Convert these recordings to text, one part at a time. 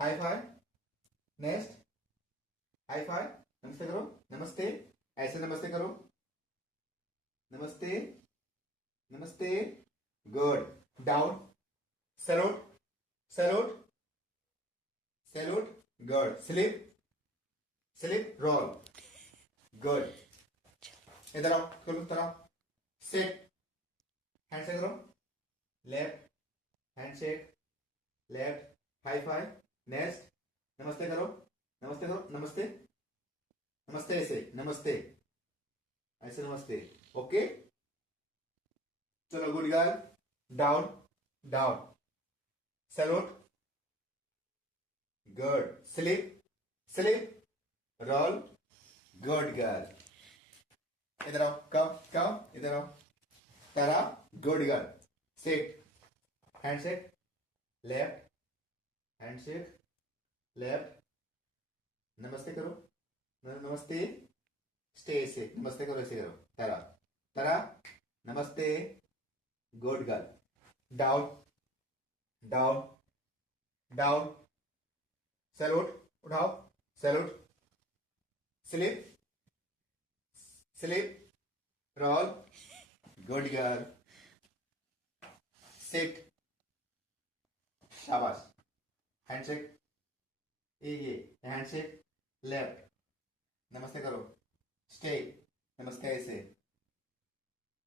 High five, next, high five, नमस्ते करो, नमस्ते, ऐसे नमस्ते करो, नमस्ते, नमस्ते, good, down, salute, salute, salute, good, sleep, sleep, roll, good, इधर आओ, इधर आओ, सिट, हैंडशेक करो, left, handshake, left, high five, next, नमस्ते करो, नमस्ते करो, नमस्ते, नमस्ते, ऐसे नमस्ते, ऐसे नमस्ते, ओके। चलो, good girl, down, down, salute, good, sleep, sleep, roll, good girl, इधर आओ, कम कम, इधर आओ, Tara, good girl, sit, handshake, left, handshake, left, नमस्ते करो, नमस्ते, स्टे, ऐसे नमस्ते करो, ऐसे करो, तारा, तारा, नमस्ते, good girl, down, down, down, salute, उठाओ, salute, sleep, sleep, roll, good girl, sit, शाबाश, हैंडशेक, ये हैंडशेक, लेफ्ट, नमस्ते करो, स्टे, नमस्ते, ऐसे,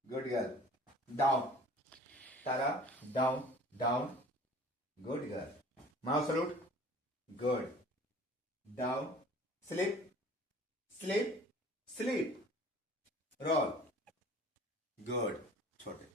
good girl, down, Tara, down, down, good girl, माउस salute, good, down, sleep, sleep, sleep, roll, good, छोटे